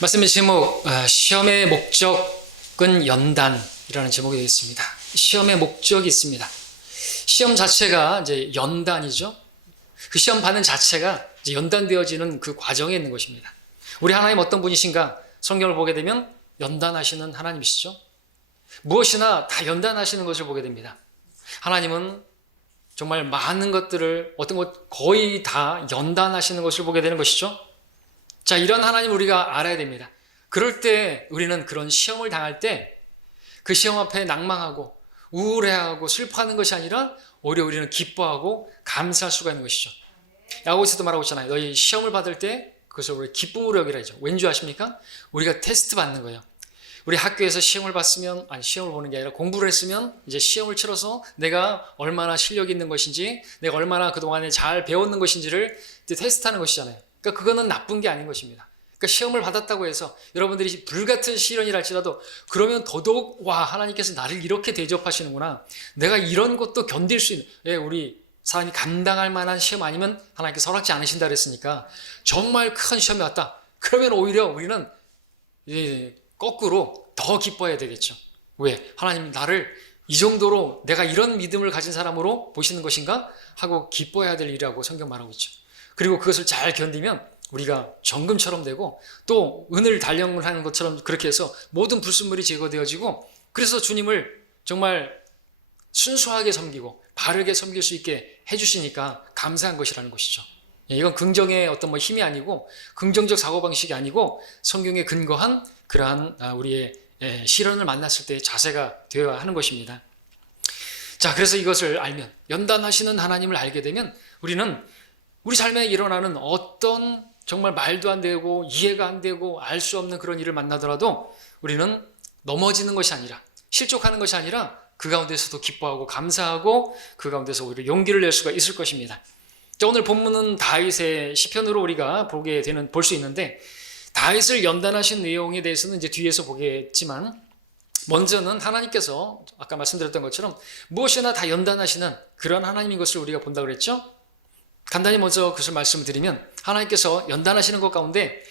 말씀의 제목, 시험의 목적은 연단이라는 제목이 되겠습니다. 시험의 목적이 있습니다. 시험 자체가 이제 연단이죠. 그 시험 받는 자체가 이제 연단되어지는 그 과정에 있는 것입니다. 우리 하나님 어떤 분이신가? 성경을 보게 되면 연단하시는 하나님이시죠. 무엇이나 다 연단하시는 것을 보게 됩니다. 하나님은 정말 많은 것들을 어떤 것 거의 다 연단하시는 것을 보게 되는 것이죠. 자, 이런 하나님 우리가 알아야 됩니다. 그럴 때 우리는 그런 시험을 당할 때 그 시험 앞에 낭망하고 우울해하고 슬퍼하는 것이 아니라 오히려 우리는 기뻐하고 감사할 수가 있는 것이죠. 야고보서도 말하고 있잖아요. 너희 시험을 받을 때 그것을 우리 기쁨으로 여기라 하죠. 왠지 아십니까? 우리가 테스트 받는 거예요. 우리 학교에서 시험을 봤으면, 아니 시험을 보는 게 아니라 공부를 했으면 이제 시험을 치러서 내가 얼마나 실력이 있는 것인지, 내가 얼마나 그동안에 잘 배웠는 것인지를 이제 테스트하는 것이잖아요. 그러니까 그거는 나쁜 게 아닌 것입니다. 그러니까 시험을 받았다고 해서 여러분들이 불같은 시련이라 할지라도 그러면 더더욱 와, 하나님께서 나를 이렇게 대접하시는구나. 내가 이런 것도 견딜 수 있는, 우리 사람이 감당할 만한 시험 아니면 하나님께서 허락지 않으신다 그랬으니까 정말 큰 시험이 왔다. 그러면 오히려 우리는 거꾸로 더 기뻐해야 되겠죠. 왜? 하나님 나를 이 정도로 내가 이런 믿음을 가진 사람으로 보시는 것인가? 하고 기뻐해야 될 일이라고 성경 말하고 있죠. 그리고 그것을 잘 견디면 우리가 정금처럼 되고 또 은을 달력을 하는 것처럼 그렇게 해서 모든 불순물이 제거되어지고 그래서 주님을 정말 순수하게 섬기고 바르게 섬길 수 있게 해주시니까 감사한 것이라는 것이죠. 이건 긍정의 어떤 힘이 아니고 긍정적 사고방식이 아니고 성경에 근거한 그러한 우리의 시련을 만났을 때의 자세가 되어야 하는 것입니다. 자, 그래서 이것을 알면 연단하시는 하나님을 알게 되면 우리는 우리 삶에 일어나는 어떤 정말 말도 안 되고 이해가 안 되고 알 수 없는 그런 일을 만나더라도 우리는 넘어지는 것이 아니라 실족하는 것이 아니라 그 가운데서도 기뻐하고 감사하고 그 가운데서 오히려 용기를 낼 수가 있을 것입니다. 자, 오늘 본문은 다윗의 시편으로 우리가 볼 수 있는데 다윗을 연단하신 내용에 대해서는 이제 뒤에서 보겠지만 먼저는 하나님께서 아까 말씀드렸던 것처럼 무엇이나 다 연단하시는 그런 하나님인 것을 우리가 본다고 그랬죠. 간단히 먼저 그것을 말씀드리면 하나님께서 연단하시는 것 가운데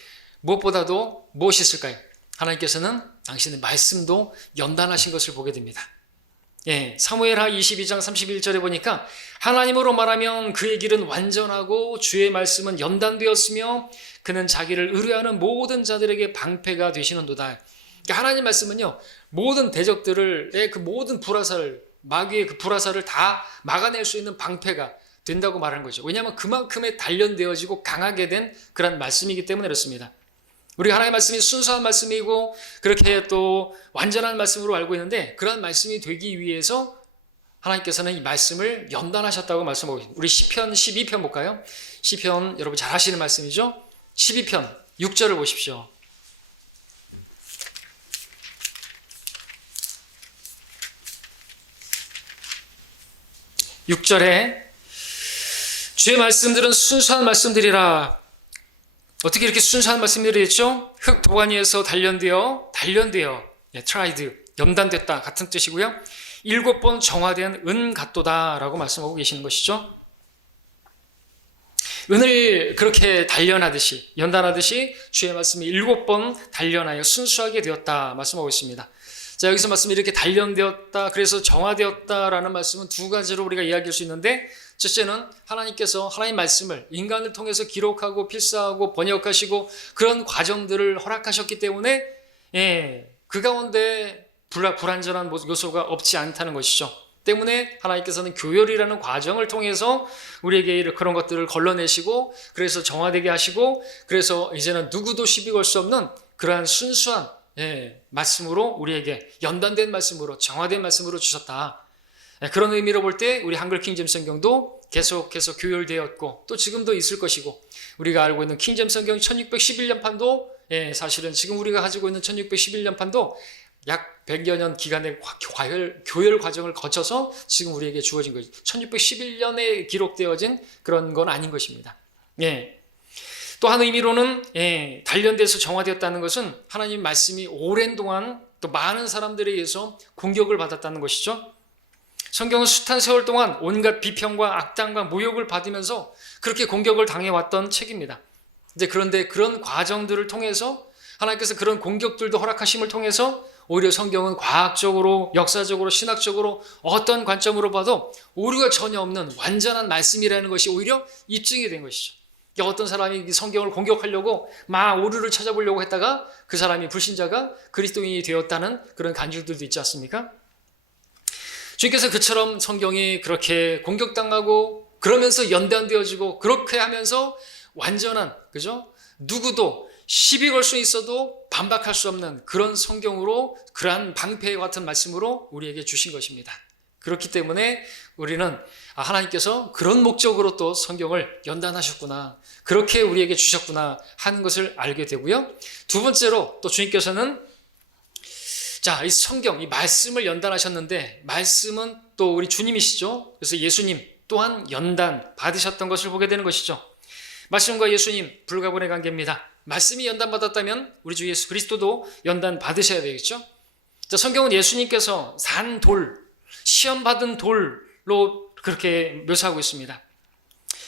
무엇보다도 무엇이 있을까요? 하나님께서는 당신의 말씀도 연단하신 것을 보게 됩니다. 사무엘하 22장 31절에 보니까 하나님으로 말하면 그의 길은 완전하고 주의 말씀은 연단되었으며 그는 자기를 의뢰하는 모든 자들에게 방패가 되시는도다. 그러니까 하나님 말씀은요, 모든 대적들의 그 모든 불화살, 마귀의 그 불화살을 다 막아낼 수 있는 방패가 된다고 말하는 거죠. 왜냐하면 그만큼의 단련되어지고 강하게 된 그런 말씀이기 때문에 그렇습니다. 우리 하나님의 말씀이 순수한 말씀이고 그렇게 또 완전한 말씀으로 알고 있는데 그런 말씀이 되기 위해서 하나님께서는 이 말씀을 연단하셨다고 말씀하고 있습니다. 우리 시편 12편 볼까요? 시편 여러분 잘 아시는 말씀이죠? 12편 6절을 보십시오. (6절에) 주의 말씀들은 순수한 말씀들이라. 어떻게 이렇게 순수한 말씀들이 있죠? 흙 도가니 위에서 단련되어 tried, 연단됐다 같은 뜻이고요. 7번 정화된 은 같도다 라고 말씀하고 계시는 것이죠. 은을 그렇게 단련하듯이 연단하듯이 주의 말씀이 7번 단련하여 순수하게 되었다 말씀하고 있습니다. 자, 여기서 말씀이 이렇게 단련되었다, 그래서 정화되었다라는 말씀은 두 가지로 우리가 이야기할 수 있는데, 첫째는 하나님께서 하나님 말씀을 인간을 통해서 기록하고 필사하고 번역하시고 그런 과정들을 허락하셨기 때문에 그 가운데 불완전한 요소가 없지 않다는 것이죠. 때문에 하나님께서는 교열이라는 과정을 통해서 우리에게 그런 것들을 걸러내시고 그래서 정화되게 하시고 그래서 이제는 누구도 시비 걸 수 없는 그러한 순수한 말씀으로 우리에게 연단된 말씀으로 정화된 말씀으로 주셨다. 그런 의미로 볼 때 우리 한글 킹제임스 성경도 계속해서 교열되었고 또 지금도 있을 것이고 우리가 알고 있는 킹제임스 성경 1611년판도 사실은 지금 우리가 가지고 있는 1611년판도 약 100여 년 기간의 교열 과정을 거쳐서 지금 우리에게 주어진 거죠. 1611년에 기록되어진 그런 건 아닌 것입니다. 또 한 의미로는 단련돼서 정화되었다는 것은 하나님 말씀이 오랜 동안 또 많은 사람들에 의해서 공격을 받았다는 것이죠. 성경은 숱한 세월 동안 온갖 비평과 악당과 모욕을 받으면서 그렇게 공격을 당해왔던 책입니다. 그런데 그런 과정들을 통해서 하나님께서 그런 공격들도 허락하심을 통해서 오히려 성경은 과학적으로, 역사적으로, 신학적으로 어떤 관점으로 봐도 오류가 전혀 없는 완전한 말씀이라는 것이 오히려 입증이 된 것이죠. 어떤 사람이 성경을 공격하려고 막 오류를 찾아보려고 했다가 그 사람이 불신자가 그리스도인이 되었다는 그런 간증들도 있지 않습니까? 주님께서 그처럼 성경이 그렇게 공격당하고 그러면서 연단되어지고 그렇게 하면서 완전한, 그죠? 누구도 시비 걸 수 있어도 반박할 수 없는 그런 성경으로, 그러한 방패 같은 말씀으로 우리에게 주신 것입니다. 그렇기 때문에 우리는 하나님께서 그런 목적으로 또 성경을 연단하셨구나, 그렇게 우리에게 주셨구나 하는 것을 알게 되고요. 두 번째로 또 주님께서는 자, 이 성경, 이 말씀을 연단하셨는데 말씀은 또 우리 주님이시죠. 그래서 예수님 또한 연단 받으셨던 것을 보게 되는 것이죠. 말씀과 예수님 불가분의 관계입니다. 말씀이 연단받았다면 우리 주 예수 그리스도도 연단 받으셔야 되겠죠. 자, 성경은 예수님께서 산 돌, 시험받은 돌로 그렇게 묘사하고 있습니다.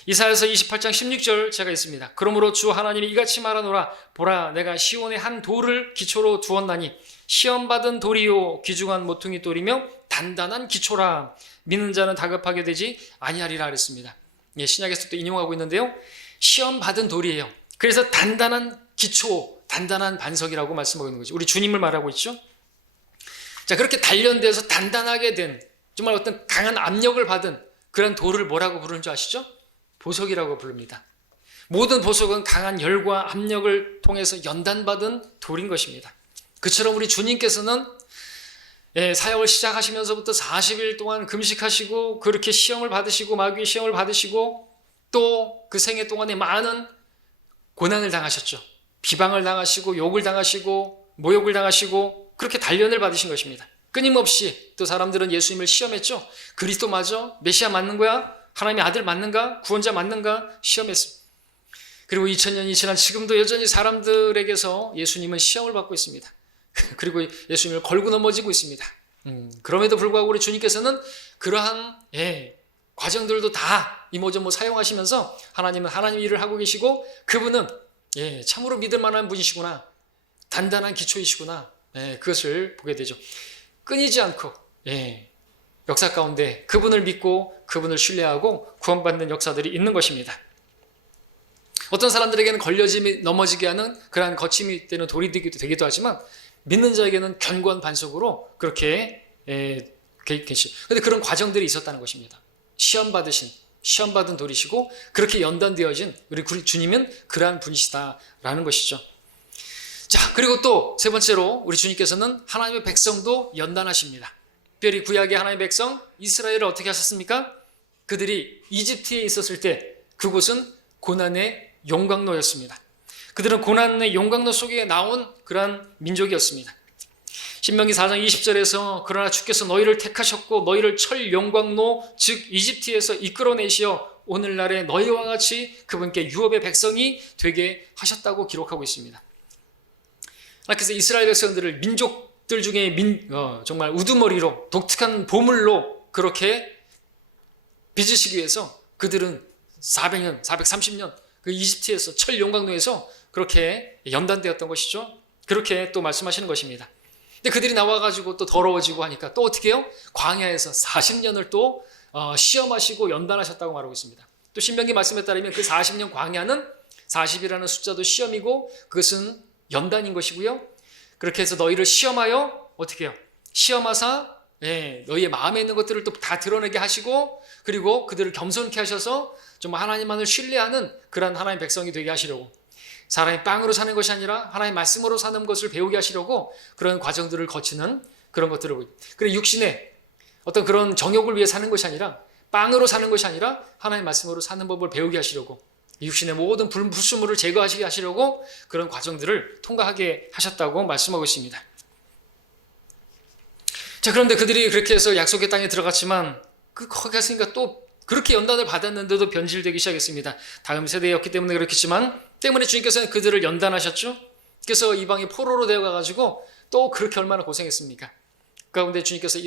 이사야서 28장 16절 제가 있습니다. 그러므로 주 하나님이 이같이 말하노라. 보라, 내가 시온에 한 돌을 기초로 두었나니 시험받은 돌이요 귀중한 모퉁이 돌이며 단단한 기초라. 믿는 자는 다급하게 되지 아니하리라 그랬습니다. 예, 신약에서 또 인용하고 있는데요. 시험받은 돌이에요. 그래서 단단한 기초, 단단한 반석이라고 말씀하고 있는 거죠. 우리 주님을 말하고 있죠. 자, 그렇게 단련돼서 단단하게 된, 정말 어떤 강한 압력을 받은 그런 돌을 뭐라고 부르는 줄 아시죠? 보석이라고 부릅니다. 모든 보석은 강한 열과 압력을 통해서 연단받은 돌인 것입니다. 그처럼 우리 주님께서는 사역을 시작하시면서부터 40일 동안 금식하시고 그렇게 시험을 받으시고 마귀의 시험을 받으시고 또 그 생애 동안에 많은 고난을 당하셨죠. 비방을 당하시고 욕을 당하시고 모욕을 당하시고 그렇게 단련을 받으신 것입니다. 끊임없이 또 사람들은 예수님을 시험했죠. 그리스도 맞아? 메시아 맞는 거야? 하나님의 아들 맞는가? 구원자 맞는가? 시험했습니다. 그리고 2000년이 지난 지금도 여전히 사람들에게서 예수님은 시험을 받고 있습니다. 그리고 예수님을 걸고 넘어지고 있습니다. 그럼에도 불구하고 우리 주님께서는 그러한 과정들도 다 이모저모 사용하시면서 하나님은 하나님 일을 하고 계시고 그분은 참으로 믿을 만한 분이시구나, 단단한 기초이시구나, 그것을 보게 되죠. 끊이지 않고 역사 가운데 그분을 믿고 그분을 신뢰하고 구원받는 역사들이 있는 것입니다. 어떤 사람들에게는 걸려지 넘어지게 하는 그러한 거침이 되는 돌이 되기도 하지만 믿는 자에게는 견고한 반석으로 그렇게 계시. 그런데 그런 과정들이 있었다는 것입니다. 시험받은 돌이시고 그렇게 연단되어진 우리 주님은 그러한 분이시다라는 것이죠. 자, 그리고 또 세 번째로 우리 주님께서는 하나님의 백성도 연단하십니다. 특별히 구약의 하나님의 백성 이스라엘을 어떻게 하셨습니까? 그들이 이집트에 있었을 때 그곳은 고난의 용광로였습니다. 그들은 고난의 용광로 속에 나온 그러한 민족이었습니다. 신명기 4장 20절에서 그러나 주께서 너희를 택하셨고 너희를 철 용광로 즉 이집트에서 이끌어내시어 오늘날에 너희와 같이 그분께 유업의 백성이 되게 하셨다고 기록하고 있습니다. 그래서 이스라엘 백성들을 민족들 중에 정말 우두머리로 독특한 보물로 그렇게 빚으시기 위해서 그들은 400년, 430년 그 이집트에서 철 용광로에서 그렇게 연단되었던 것이죠. 그렇게 또 말씀하시는 것입니다. 근데 그들이 나와가지고 또 더러워지고 하니까 또 어떻게 해요? 광야에서 40년을 또 시험하시고 연단하셨다고 말하고 있습니다. 또 신명기 말씀에 따르면 그 40년 광야는 40이라는 숫자도 시험이고 그것은 연단인 것이고요. 그렇게 해서 너희를 시험하여 어떻게 해요? 시험하사 너희의 마음에 있는 것들을 또 다 드러내게 하시고 그리고 그들을 겸손케 하셔서 정말 하나님만을 신뢰하는 그런 하나님의 백성이 되게 하시려고, 사람이 빵으로 사는 것이 아니라 하나님의 말씀으로 사는 것을 배우게 하시려고 그런 과정들을 거치는 그런 것들을 보여요. 그리고 육신의 어떤 그런 정욕을 위해 사는 것이 아니라 빵으로 사는 것이 아니라 하나님의 말씀으로 사는 법을 배우게 하시려고 육신의 모든 불순물을 제거하시게 하시려고 그런 과정들을 통과하게 하셨다고 말씀하고 있습니다. 자, 그런데 그들이 그렇게 해서 약속의 땅에 들어갔지만 거기 갔으니까 또 그렇게 연단을 받았는데도 변질되기 시작했습니다. 다음 세대였기 때문에 그렇겠지만 때문에 주님께서는 그들을 연단하셨죠. 그래서 이방이 포로로 되어가지고 또 그렇게 얼마나 고생했습니까? 그 가운데 주님께서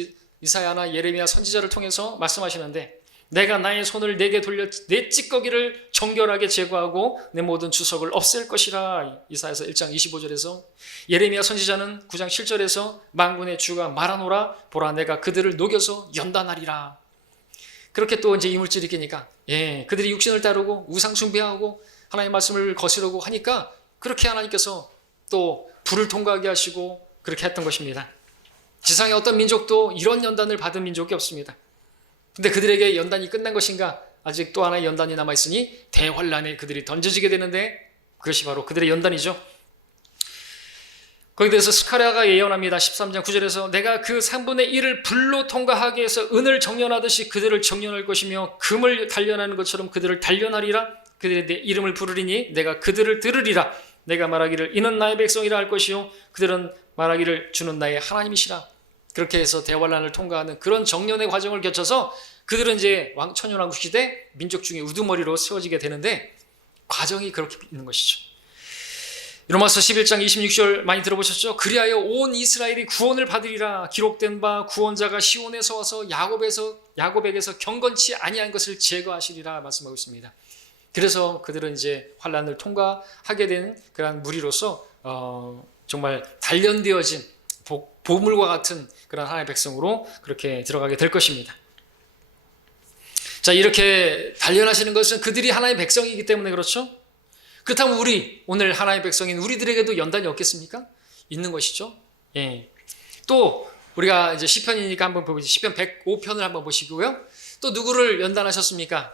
이사야나 예레미야 선지자를 통해서 말씀하시는데 내가 나의 손을 내게 돌려 내 찌꺼기를 정결하게 제거하고 내 모든 주석을 없앨 것이라. 이사야서 1장 25절에서 예레미야 선지자는 9장 7절에서 만군의 주가 말하노라 보라 내가 그들을 녹여서 연단하리라. 그렇게 또 이제 이물질이 끼니까 그들이 육신을 따르고 우상 숭배하고 하나님의 말씀을 거스르고 하니까 그렇게 하나님께서 또 불을 통과하게 하시고 그렇게 했던 것입니다. 지상의 어떤 민족도 이런 연단을 받은 민족이 없습니다. 근데 그들에게 연단이 끝난 것인가? 아직 또 하나의 연단이 남아있으니 대환란에 그들이 던져지게 되는데 그것이 바로 그들의 연단이죠. 거기에 대해서 스가랴가 예언합니다. 13장 9절에서 내가 그 3분의 1을 불로 통과하게 해서 은을 정련하듯이 그들을 정련할 것이며 금을 단련하는 것처럼 그들을 단련하리라. 그들의 내 이름을 부르리니 내가 그들을 들으리라. 내가 말하기를 이는 나의 백성이라 할 것이요 그들은 말하기를 주는 나의 하나님이시라. 그렇게 해서 대환란을 통과하는 그런 정련의 과정을 거쳐서 그들은 이제 천년왕국 시대 민족 중에 우두머리로 세워지게 되는데 과정이 그렇게 있는 것이죠. 로마서 11장 26절 많이 들어보셨죠? 그리하여 온 이스라엘이 구원을 받으리라. 기록된 바 구원자가 시온에서 와서 야곱에게서 경건치 아니한 것을 제거하시리라 말씀하고 있습니다. 그래서 그들은 이제 환란을 통과하게 된 그런 무리로서 정말 단련되어진 보물과 같은 그런 하나님의 백성으로 그렇게 들어가게 될 것입니다. 자, 이렇게 단련하시는 것은 그들이 하나님의 백성이기 때문에 그렇죠? 그렇다면 우리 오늘 하나님의 백성인 우리들에게도 연단이 없겠습니까? 있는 것이죠. 또 우리가 이제 시편이니까 한번 보시죠. 시편 105편을 한번 보시고요. 또 누구를 연단하셨습니까?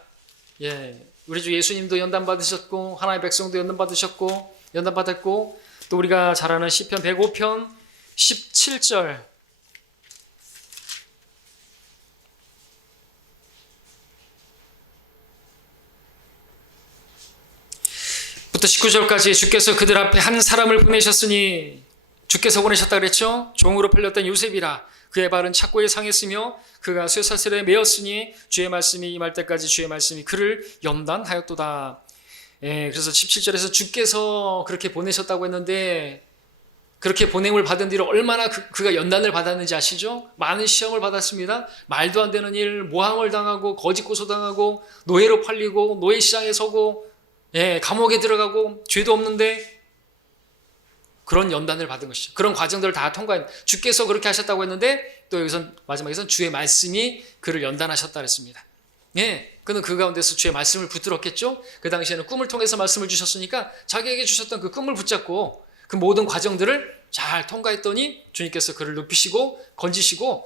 우리 주 예수님도 연단 받으셨고 하나님의 백성도 연단 받았고 또 우리가 잘 아는 시편 105편 17절 부터 19절까지 주께서 그들 앞에 한 사람을 보내셨으니 주께서 보내셨다 그랬죠. 종으로 팔렸던 요셉이라. 그의 발은 착고에 상했으며 그가 쇠사슬에 매였으니 주의 말씀이 임할 때까지 주의 말씀이 그를 연단하였도다. 그래서 17절에서 주께서 그렇게 보내셨다고 했는데 그렇게 보냄을 받은 뒤로 얼마나 그가 연단을 받았는지 아시죠? 많은 시험을 받았습니다. 말도 안 되는 일, 모함을 당하고 거짓 고소당하고 노예로 팔리고 노예시장에 서고 감옥에 들어가고 죄도 없는데 그런 연단을 받은 것이죠. 그런 과정들을 다 통과한 주께서 그렇게 하셨다고 했는데 또 여기서 마지막에서는 주의 말씀이 그를 연단하셨다 그랬습니다. 그는 그 가운데서 주의 말씀을 붙들었겠죠. 그 당시에는 꿈을 통해서 말씀을 주셨으니까 자기에게 주셨던 그 꿈을 붙잡고 그 모든 과정들을 잘 통과했더니 주님께서 그를 높이시고 건지시고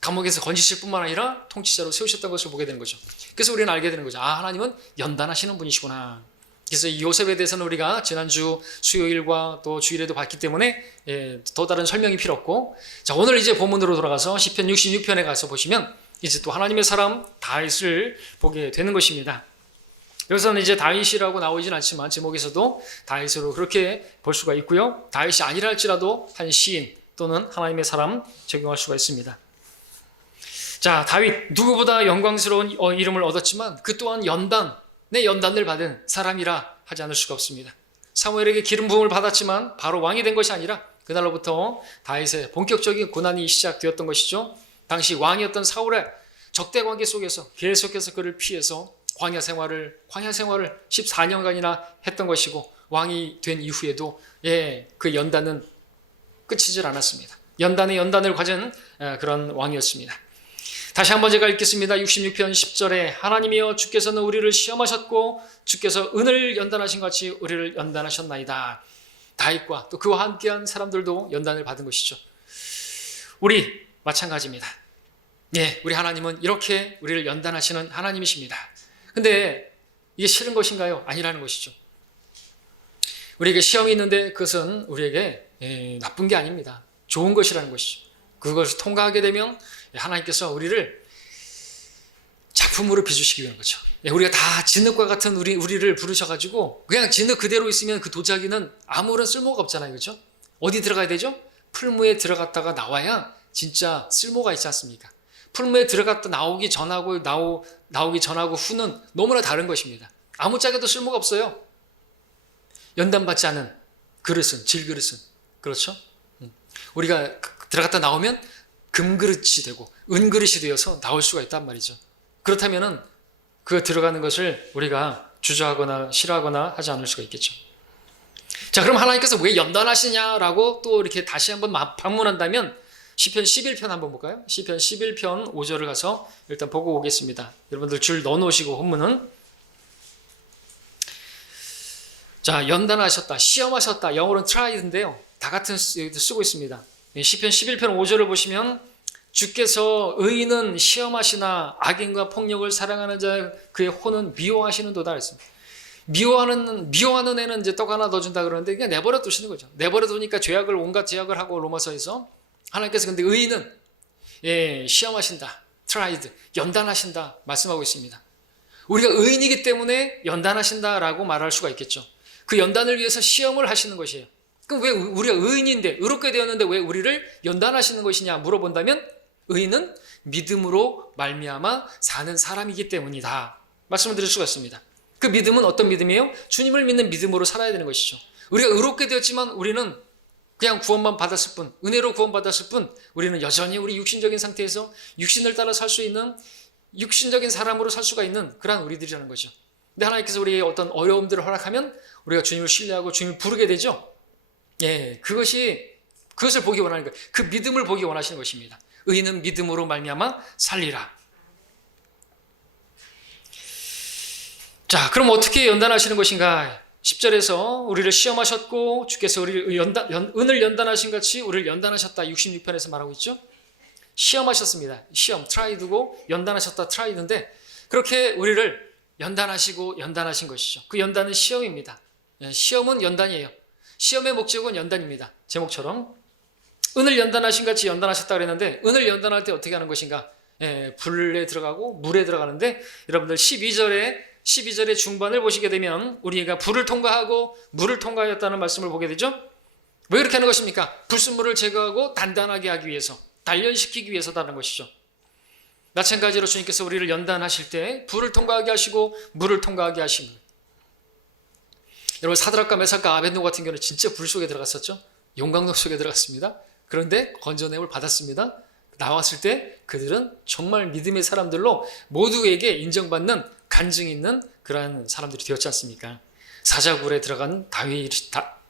감옥에서 건지실 뿐만 아니라 통치자로 세우셨다는 것을 보게 되는 거죠. 그래서 우리는 알게 되는 거죠. 하나님은 연단하시는 분이시구나. 그래서 이 요셉에 대해서는 우리가 지난주 수요일과 또 주일에도 봤기 때문에 더 다른 설명이 필요 없고, 자, 오늘 이제 본문으로 돌아가서 시편 66편에 가서 보시면 이제 또 하나님의 사람 다윗을 보게 되는 것입니다. 여기서는 이제 다윗이라고 나오진 않지만 제목에서도 다윗으로 그렇게 볼 수가 있고요. 다윗이 아니라 할지라도 한 시인 또는 하나님의 사람 적용할 수가 있습니다. 자, 다윗 누구보다 영광스러운 이름을 얻었지만 그 또한 내 연단을 받은 사람이라 하지 않을 수가 없습니다. 사무엘에게 기름 부음을 받았지만 바로 왕이 된 것이 아니라 그날로부터 다윗의 본격적인 고난이 시작되었던 것이죠. 당시 왕이었던 사울의 적대 관계 속에서 계속해서 그를 피해서 광야 생활을 14년간이나 했던 것이고, 왕이 된 이후에도 그 연단은 끝이질 않았습니다. 연단을 가진 그런 왕이었습니다. 다시 한번 제가 읽겠습니다. 66편 10절에 하나님이여 주께서는 우리를 시험하셨고 주께서 은을 연단하신 같이 우리를 연단하셨나이다. 다윗과 또 그와 함께한 사람들도 연단을 받은 것이죠. 우리 마찬가지입니다. 우리 하나님은 이렇게 우리를 연단하시는 하나님이십니다. 근데 이게 싫은 것인가요? 아니라는 것이죠. 우리에게 시험이 있는데 그것은 우리에게 나쁜 게 아닙니다. 좋은 것이라는 것이죠. 그것을 통과하게 되면 하나님께서 우리를 작품으로 빚으시기 위한 거죠. 우리가 다 진흙과 같은 우리를 부르셔가지고 그냥 진흙 그대로 있으면 그 도자기는 아무런 쓸모가 없잖아요. 그렇죠? 어디 들어가야 되죠? 풀무에 들어갔다가 나와야 진짜 쓸모가 있지 않습니까? 풀무에 들어갔다 나오기 전하고 후는 너무나 다른 것입니다. 아무짝에도 쓸모가 없어요. 연단받지 않은 그릇은, 질그릇은. 그렇죠? 우리가 들어갔다 나오면 금그릇이 되고 은그릇이 되어서 나올 수가 있단 말이죠. 그렇다면은 그 들어가는 것을 우리가 주저하거나 싫어하거나 하지 않을 수가 있겠죠. 자, 그럼 하나님께서 왜 연단하시냐라고 또 이렇게 다시 한번 방문한다면 시편 11편 한번 볼까요? 시편 11편 5절을 가서 일단 보고 오겠습니다. 여러분들 줄 넣어놓으시고 본문은, 자, 연단하셨다, 시험하셨다, 영어로는 tried인데요. 다 같은 쓰고 있습니다. 시편 11편 5절을 보시면 주께서 의인은 시험하시나 악인과 폭력을 사랑하는 자 그의 혼은 미워하시는도다 했습니다. 미워하는 애는 이제 떡 하나 더 준다 그러는데 그냥 내버려 두시는 거죠. 내버려 두니까 온갖 죄악을 하고 로마서에서 하나님께서 근데 의인은 시험하신다, tried, 연단하신다 말씀하고 있습니다. 우리가 의인이기 때문에 연단하신다라고 말할 수가 있겠죠. 그 연단을 위해서 시험을 하시는 것이에요. 그럼 왜 우리가 의인인데 의롭게 되었는데 왜 우리를 연단하시는 것이냐 물어본다면 의인은 믿음으로 말미암아 사는 사람이기 때문이다 말씀을 드릴 수가 있습니다. 그 믿음은 어떤 믿음이에요? 주님을 믿는 믿음으로 살아야 되는 것이죠. 우리가 의롭게 되었지만 우리는 그냥 구원만 받았을 뿐, 은혜로 구원받았을 뿐 우리는 여전히 우리 육신적인 상태에서 육신을 따라 살 수 있는 육신적인 사람으로 살 수가 있는 그러한 우리들이라는 거죠. 근데 하나님께서 우리에게 어떤 어려움들을 허락하면 우리가 주님을 신뢰하고 주님을 부르게 되죠. 그것을 보기 원하는 거예요. 그 믿음을 보기 원하시는 것입니다. 의인은 믿음으로 말미암아 살리라. 자, 그럼 어떻게 연단하시는 것인가? 10절에서 우리를 시험하셨고 주께서 우리를 은을 연단하신 같이 우리를 연단하셨다. 66편에서 말하고 있죠. 시험하셨습니다. 시험, 트라이드고 연단하셨다, 트라이드인데 그렇게 우리를 연단하시고 연단하신 것이죠. 그 연단은 시험입니다. 시험은 연단이에요. 시험의 목적은 연단입니다. 제목처럼 은을 연단하신 같이 연단하셨다 그랬는데 은을 연단할 때 어떻게 하는 것인가? 불에 들어가고 물에 들어가는데 여러분들 12절의 중반을 보시게 되면 우리가 불을 통과하고 물을 통과하였다는 말씀을 보게 되죠. 왜 그렇게 하는 것입니까? 불순물을 제거하고 단단하게 하기 위해서, 단련시키기 위해서다는 것이죠. 마찬가지로 주님께서 우리를 연단하실 때 불을 통과하게 하시고 물을 통과하게 하시는 거예요. 여러분 사드락과 메삭과 아벳노고 같은 경우는 진짜 불 속에 들어갔었죠. 용광로 속에 들어갔습니다. 그런데 건져냄을 받았습니다. 나왔을 때 그들은 정말 믿음의 사람들로 모두에게 인정받는 간증이 있는 그러한 사람들이 되었지 않습니까? 사자굴에 들어간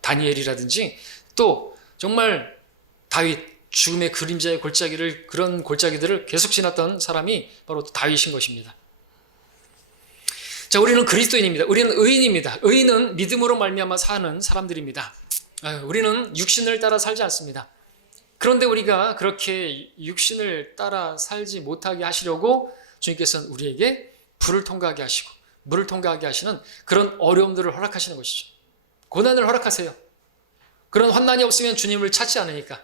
다니엘이라든지 또 정말 다윗 죽음의 그림자의 그런 골짜기들을 계속 지났던 사람이 바로 다윗인 것입니다. 자, 우리는 그리스도인입니다. 우리는 의인입니다. 의인은 믿음으로 말미암아 사는 사람들입니다. 우리는 육신을 따라 살지 않습니다. 그런데 우리가 그렇게 육신을 따라 살지 못하게 하시려고 주님께서는 우리에게 불을 통과하게 하시고 물을 통과하게 하시는 그런 어려움들을 허락하시는 것이죠. 고난을 허락하세요. 그런 환난이 없으면 주님을 찾지 않으니까.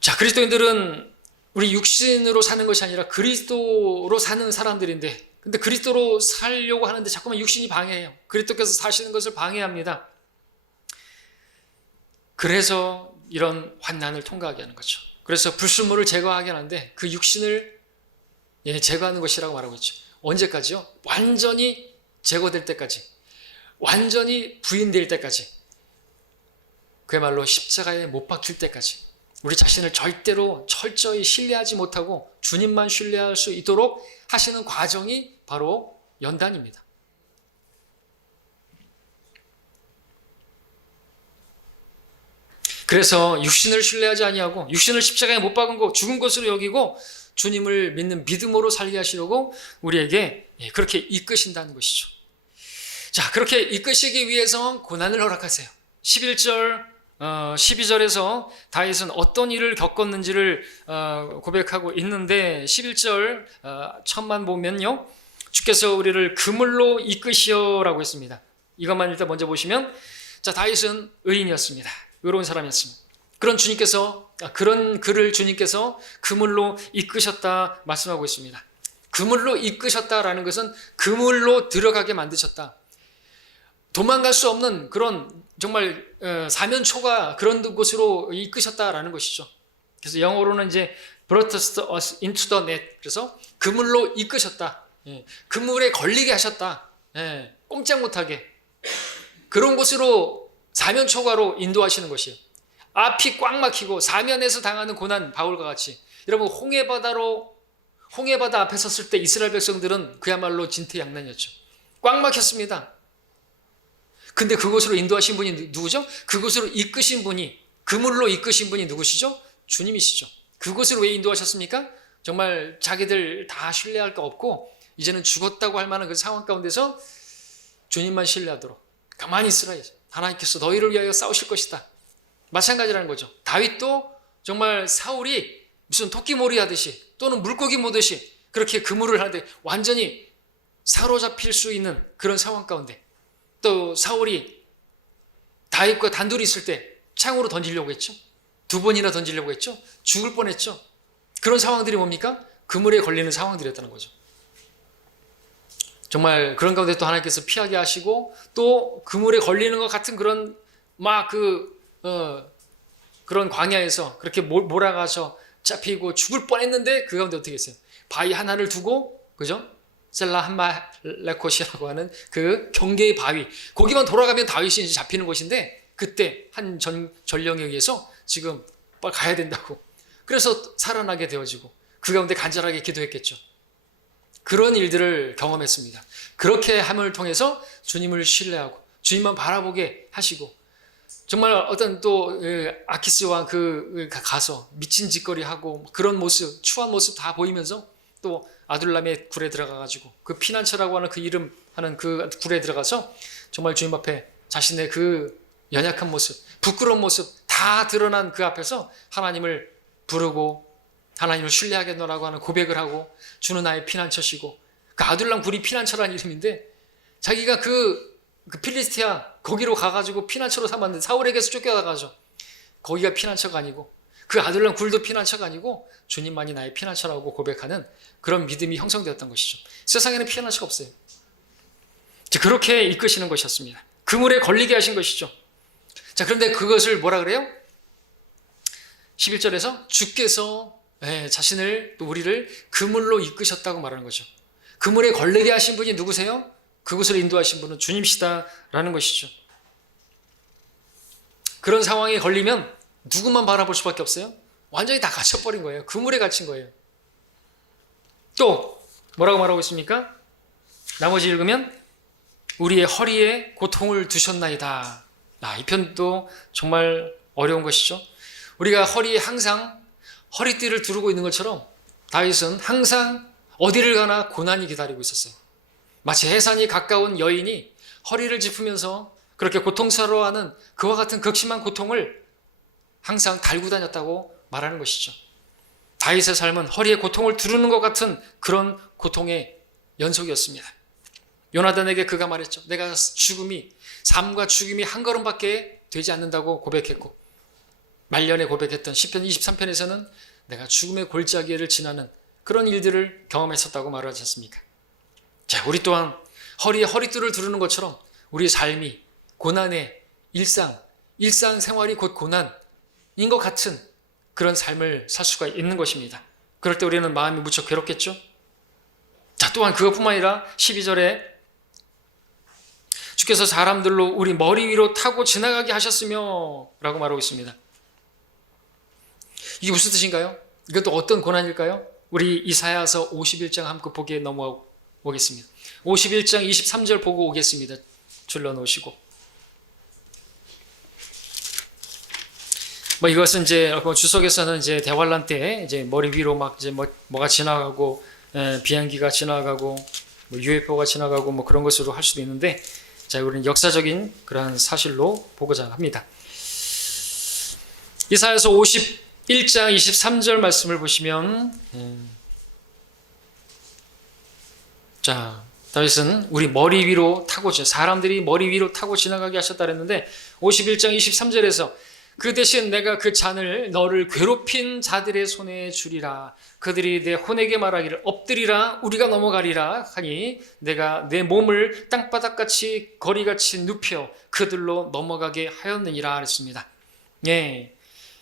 자, 그리스도인들은 우리 육신으로 사는 것이 아니라 그리스도로 사는 사람들인데 근데 그리스도로 살려고 하는데 자꾸만 육신이 방해해요. 그리스도께서 사시는 것을 방해합니다. 그래서 이런 환난을 통과하게 하는 거죠. 그래서 불순물을 제거하게 하는데 그 육신을 제거하는 것이라고 말하고 있죠. 언제까지요? 완전히 제거될 때까지, 완전히 부인될 때까지, 그야말로 십자가에 못 박힐 때까지 우리 자신을 절대로 철저히 신뢰하지 못하고 주님만 신뢰할 수 있도록 하시는 과정이 바로 연단입니다. 그래서 육신을 신뢰하지 아니하고 육신을 십자가에 못 박은 거 죽은 것으로 여기고 주님을 믿는 믿음으로 살게 하시려고 우리에게 그렇게 이끄신다는 것이죠. 자, 그렇게 이끄시기 위해서 고난을 허락하세요. 12절에서 다윗은 어떤 일을 겪었는지를 고백하고 있는데 11절 처음만 보면요. 주께서 우리를 그물로 이끄시어라고 했습니다. 이것만 일단 먼저 보시면 자, 다윗은 의인이었습니다. 의로운 사람이었습니다. 그런 그를 주님께서 그물로 이끄셨다 말씀하고 있습니다. 그물로 이끄셨다라는 것은 그물로 들어가게 만드셨다. 도망갈 수 없는 그런 정말 사면초가 그런 곳으로 이끄셨다라는 것이죠. 그래서 영어로는 이제 brought us into the net. 그래서 그물로 이끄셨다. 그물에 걸리게 하셨다. 꼼짝 못하게. 그런 곳으로 사면초가로 인도하시는 것이에요. 앞이 꽉 막히고 사면에서 당하는 고난 바울과 같이 여러분 홍해바다로 홍해바다 앞에 섰을 때 이스라엘 백성들은 그야말로 진퇴양난이었죠. 꽉 막혔습니다. 근데 그곳으로 인도하신 분이 누구죠? 그곳으로 이끄신 분이, 그물로 이끄신 분이 누구시죠? 주님이시죠. 그곳으로 왜 인도하셨습니까? 정말 자기들 다 신뢰할 거 없고 이제는 죽었다고 할 만한 그 상황 가운데서 주님만 신뢰하도록 가만히 있으라. 하나님께서 너희를 위하여 싸우실 것이다. 마찬가지라는 거죠. 다윗도 정말 사울이 무슨 토끼몰이 하듯이 또는 물고기 모듯이 그렇게 그물을 하는데 완전히 사로잡힐 수 있는 그런 상황 가운데, 또 사울이 다윗과 단둘이 있을 때 창으로 던지려고 했죠. 2번이나 던지려고 했죠. 죽을 뻔했죠. 그런 상황들이 뭡니까? 그물에 걸리는 상황들이었다는 거죠. 정말 그런 가운데 또 하나님께서 피하게 하시고 또 그물에 걸리는 것 같은 그런 그런 광야에서 그렇게 몰아가서 잡히고 죽을 뻔했는데 그 가운데 어떻게 했어요? 바위 하나를 두고, 그죠? 셀라 한말레콧이라고 하는 그 경계의 바위, 거기만 돌아가면 다윗이 잡히는 곳인데 그때 한 전령에 의해서 지금 빨리 가야 된다고, 그래서 살아나게 되어지고 그 가운데 간절하게 기도했겠죠. 그런 일들을 경험했습니다. 그렇게 함을 통해서 주님을 신뢰하고 주님만 바라보게 하시고, 정말 어떤 또 아키스 왕 가서 미친 짓거리 하고 그런 모습, 추한 모습 다 보이면서 또 아둘람의 굴에 들어가가지고 그 피난처라고 하는 그 이름 하는 그 굴에 들어가서 정말 주님 앞에 자신의 그 연약한 모습, 부끄러운 모습 다 드러난 그 앞에서 하나님을 부르고 하나님을 신뢰하겠노라고 하는 고백을 하고, 주는 나의 피난처시고, 그 아둘람 굴이 피난처라는 이름인데 자기가 그 필리스티아 거기로 가가지고 피난처로 삼았는데 사울에게서 쫓겨나가죠. 거기가 피난처가 아니고 그 아둘람 굴도 피난처가 아니고 주님만이 나의 피난처라고 고백하는 그런 믿음이 형성되었던 것이죠. 세상에는 피난처가 없어요. 그렇게 이끄시는 것이었습니다. 그물에 걸리게 하신 것이죠. 자, 그런데 그것을 뭐라 그래요? 11절에서 주께서 자신을, 또 우리를 그물로 이끄셨다고 말하는 거죠. 그물에 걸리게 하신 분이 누구세요? 그곳을 인도하신 분은 주님이시다라는 것이죠. 그런 상황에 걸리면 누구만 바라볼 수밖에 없어요? 완전히 다 갇혀버린 거예요. 그물에 갇힌 거예요. 또 뭐라고 말하고 있습니까? 나머지 읽으면 우리의 허리에 고통을 두셨나이다. 이 편도 정말 어려운 것이죠. 우리가 허리에 항상 허리띠를 두르고 있는 것처럼 다윗은 항상 어디를 가나 고난이 기다리고 있었어요. 마치 해산이 가까운 여인이 허리를 짚으면서 그렇게 고통스러워하는 그와 같은 극심한 고통을 항상 달고 다녔다고 말하는 것이죠. 다윗의 삶은 허리에 고통을 두르는 것 같은 그런 고통의 연속이었습니다. 요나단에게 그가 말했죠. 내가 삶과 죽음이 한 걸음밖에 되지 않는다고 고백했고, 말년에 고백했던 시편 23편에서는 내가 죽음의 골짜기를 지나는 그런 일들을 경험했었다고 말하지 않습니까? 자, 우리 또한 허리에 허리띠를 두르는 것처럼 우리의 삶이 고난의 일상생활이 곧 고난인 것 같은 그런 삶을 살 수가 있는 것입니다. 그럴 때 우리는 마음이 무척 괴롭겠죠? 자, 또한 그것뿐만 아니라 12절에 주께서 사람들로 우리 머리 위로 타고 지나가게 하셨으며 라고 말하고 있습니다. 이게 무슨 뜻인가요? 이것도 어떤 고난일까요? 우리 이사야서 51장 함께 보기에 넘어오겠습니다. 51장 23절 보고 오겠습니다. 줄러 놓으시고. 이것은 이제 주석에서는 이제 대환란 때 이제 머리 위로 막 이제 뭐가 지나가고, 비행기가 지나가고, UFO가 지나가고 그런 것으로 할 수도 있는데, 자, 우리는 역사적인 그러한 사실로 보고자 합니다. 이사야서 51장 23절 말씀을 보시면, 자, 다윗은 우리 머리 위로 타고, 사람들이 머리 위로 타고 지나가게 하셨다 그랬는데 51장 23절에서 그 대신 내가 그 잔을 너를 괴롭힌 자들의 손에 주리라. 그들이 내 혼에게 말하기를 엎드리라 우리가 넘어가리라 하니 내가 내 몸을 땅바닥같이 거리같이 눕혀 그들로 넘어가게 하였느니라 했습니다. 예,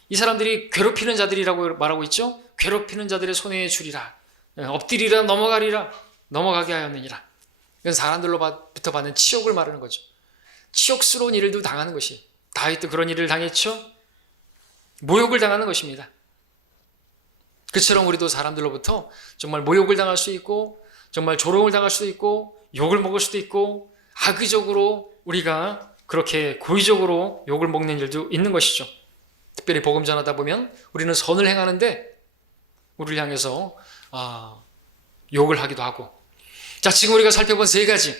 이 사람들이 괴롭히는 자들이라고 말하고 있죠. 괴롭히는 자들의 손에 주리라. 엎드리라 넘어가리라. 넘어가게 하였느니라. 이건 사람들로부터 받는 치욕을 말하는 거죠. 치욕스러운 일도 당하는 것이, 다윗도 그런 일을 당했죠. 모욕을 당하는 것입니다. 그처럼 우리도 사람들로부터 정말 모욕을 당할 수 있고 정말 조롱을 당할 수도 있고 욕을 먹을 수도 있고 악의적으로 우리가 그렇게 고의적으로 욕을 먹는 일도 있는 것이죠. 특별히 복음 전하다 보면 우리는 선을 행하는데 우리를 향해서 욕을 하기도 하고. 자, 지금 우리가 살펴본 세 가지,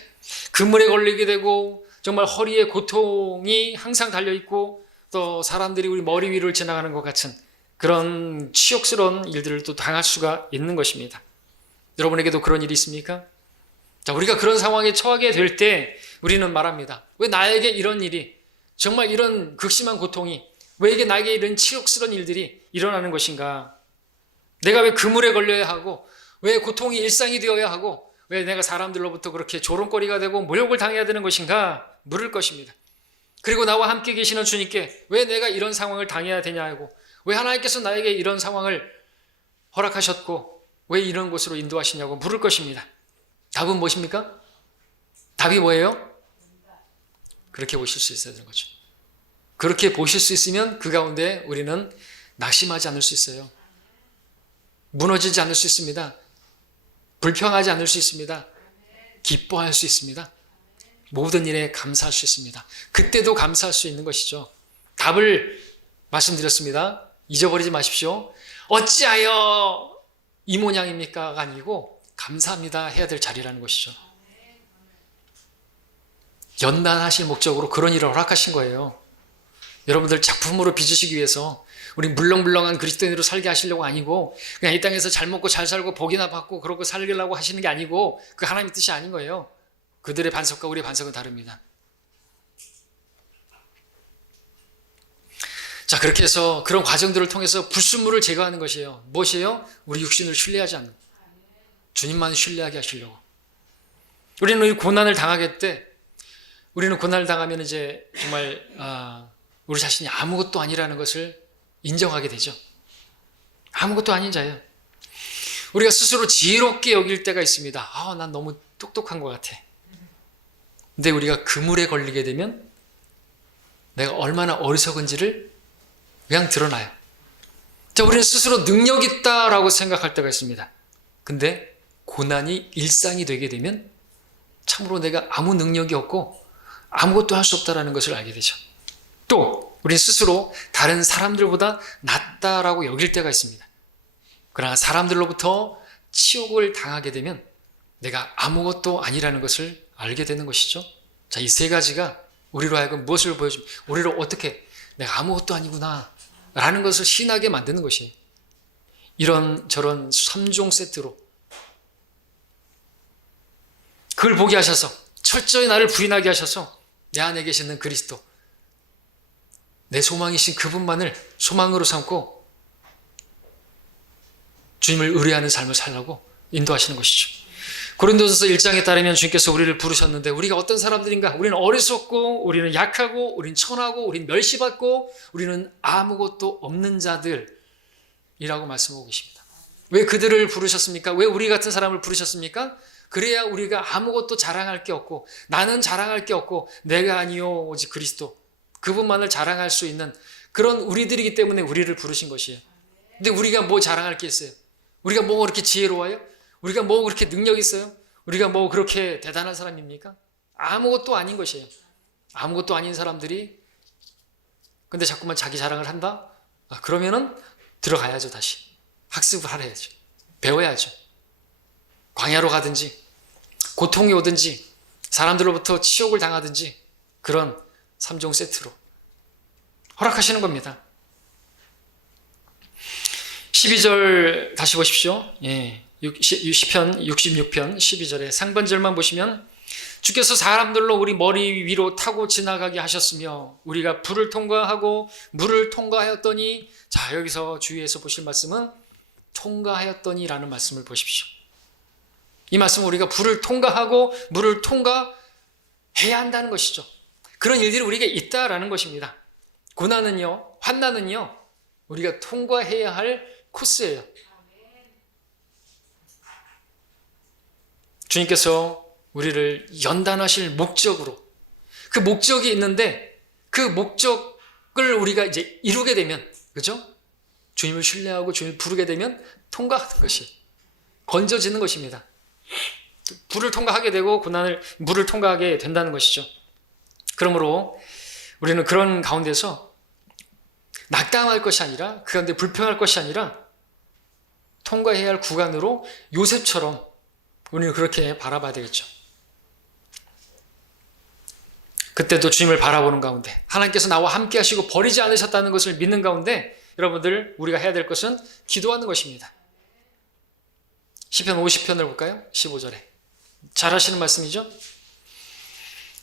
그물에 걸리게 되고 정말 허리에 고통이 항상 달려있고 또 사람들이 우리 머리 위를 지나가는 것 같은 그런 치욕스러운 일들을 또 당할 수가 있는 것입니다. 여러분에게도 그런 일이 있습니까? 자, 우리가 그런 상황에 처하게 될 때 우리는 말합니다. 왜 나에게 이런 일이, 정말 이런 극심한 고통이, 왜 나에게 이런 치욕스러운 일들이 일어나는 것인가? 내가 왜 그물에 걸려야 하고, 왜 고통이 일상이 되어야 하고, 왜 내가 사람들로부터 그렇게 조롱거리가 되고 모욕을 당해야 되는 것인가? 물을 것입니다. 그리고 나와 함께 계시는 주님께 왜 내가 이런 상황을 당해야 되냐 하고, 왜 하나님께서 나에게 이런 상황을 허락하셨고 왜 이런 곳으로 인도하시냐고 물을 것입니다. 답은 무엇입니까? 답이 뭐예요? 그렇게 보실 수 있어야 되는 거죠. 그렇게 보실 수 있으면 그 가운데 우리는 낙심하지 않을 수 있어요. 무너지지 않을 수 있습니다. 불평하지 않을 수 있습니다. 기뻐할 수 있습니다. 모든 일에 감사할 수 있습니다. 그때도 감사할 수 있는 것이죠. 답을 말씀드렸습니다. 잊어버리지 마십시오. 어찌하여 이 모양입니까가 아니고 감사합니다 해야 될 자리라는 것이죠. 연단하실 목적으로 그런 일을 허락하신 거예요. 여러분들 작품으로 빚으시기 위해서 우리 물렁물렁한 그리스도인으로 살게 하시려고 아니고 그냥 이 땅에서 잘 먹고 잘 살고 복이나 받고 그러고 살려고 하시는 게 아니고 그 하나님의 뜻이 아닌 거예요. 그들의 반석과 우리의 반석은 다릅니다. 자, 그렇게 해서 그런 과정들을 통해서 불순물을 제거하는 것이에요. 무엇이에요? 우리 육신을 신뢰하지 않는, 주님만 신뢰하게 하시려고. 우리는 이 고난을 당하게 때 우리는 고난을 당하면 이제 정말 우리 자신이 아무것도 아니라는 것을 인정하게 되죠. 아무것도 아닌 자예요. 우리가 스스로 지혜롭게 여길 때가 있습니다. 난 너무 똑똑한 것 같아. 근데 우리가 그물에 걸리게 되면 내가 얼마나 어리석은지를 그냥 드러나요. 자, 우리는 스스로 능력 있다라고 생각할 때가 있습니다. 근데 고난이 일상이 되게 되면 참으로 내가 아무 능력이 없고 아무것도 할 수 없다는 것을 알게 되죠. 또 우리 스스로 다른 사람들보다 낫다라고 여길 때가 있습니다. 그러나 사람들로부터 치욕을 당하게 되면 내가 아무것도 아니라는 것을 알게 되는 것이죠. 자, 이 세 가지가 우리로 하여금 무엇을 보여줍니까? 우리를 어떻게 내가 아무것도 아니구나 라는 것을 신하게 만드는 것이에요. 이런 저런 3종 세트로 그걸 보게 하셔서 철저히 나를 부인하게 하셔서 내 안에 계시는 그리스도, 내 소망이신 그분만을 소망으로 삼고 주님을 의뢰하는 삶을 살라고 인도하시는 것이죠. 고린도전서 1장에 따르면 주님께서 우리를 부르셨는데 우리가 어떤 사람들인가? 우리는 어리석고 우리는 약하고 우리는 천하고 우리는 멸시받고 우리는 아무것도 없는 자들이라고 말씀하고 계십니다. 왜 그들을 부르셨습니까? 왜 우리 같은 사람을 부르셨습니까? 그래야 우리가 아무것도 자랑할 게 없고 나는 자랑할 게 없고 내가 아니요 오직 그리스도, 그분만을 자랑할 수 있는 그런 우리들이기 때문에 우리를 부르신 것이에요. 근데 우리가 뭐 자랑할 게 있어요? 우리가 뭐 그렇게 지혜로워요? 우리가 뭐 그렇게 능력 있어요? 우리가 뭐 그렇게 대단한 사람입니까? 아무것도 아닌 것이에요. 아무것도 아닌 사람들이 근데 자꾸만 자기 자랑을 한다? 그러면은 들어가야죠. 다시 학습을 하려야죠. 배워야죠. 광야로 가든지 고통이 오든지 사람들로부터 치욕을 당하든지 그런 3종 세트로 허락하시는 겁니다. 12절 다시 보십시오. 시편 66편 12절에 상반절만 보시면 주께서 사람들로 우리 머리 위로 타고 지나가게 하셨으며 우리가 불을 통과하고 물을 통과하였더니, 자, 여기서 주위에서 보실 말씀은 통과하였더니라는 말씀을 보십시오. 이 말씀은 우리가 불을 통과하고 물을 통과해야 한다는 것이죠. 그런 일들이 우리에게 있다라는 것입니다. 고난은요, 환난은요, 우리가 통과해야 할 코스예요. 주님께서 우리를 연단하실 목적으로, 그 목적이 있는데 그 목적을 우리가 이제 이루게 되면, 그죠? 주님을 신뢰하고 주님을 부르게 되면 통과하는 것이 건져지는 것입니다. 불을 통과하게 되고 물을 통과하게 된다는 것이죠. 그러므로 우리는 그런 가운데서 낙담할 것이 아니라, 그 가운데 불평할 것이 아니라 통과해야 할 구간으로 요셉처럼 우리는 그렇게 바라봐야 되겠죠. 그때도 주님을 바라보는 가운데, 하나님께서 나와 함께 하시고 버리지 않으셨다는 것을 믿는 가운데, 여러분들 우리가 해야 될 것은 기도하는 것입니다. 시편 50편을 볼까요? 15절에 잘 하시는 말씀이죠.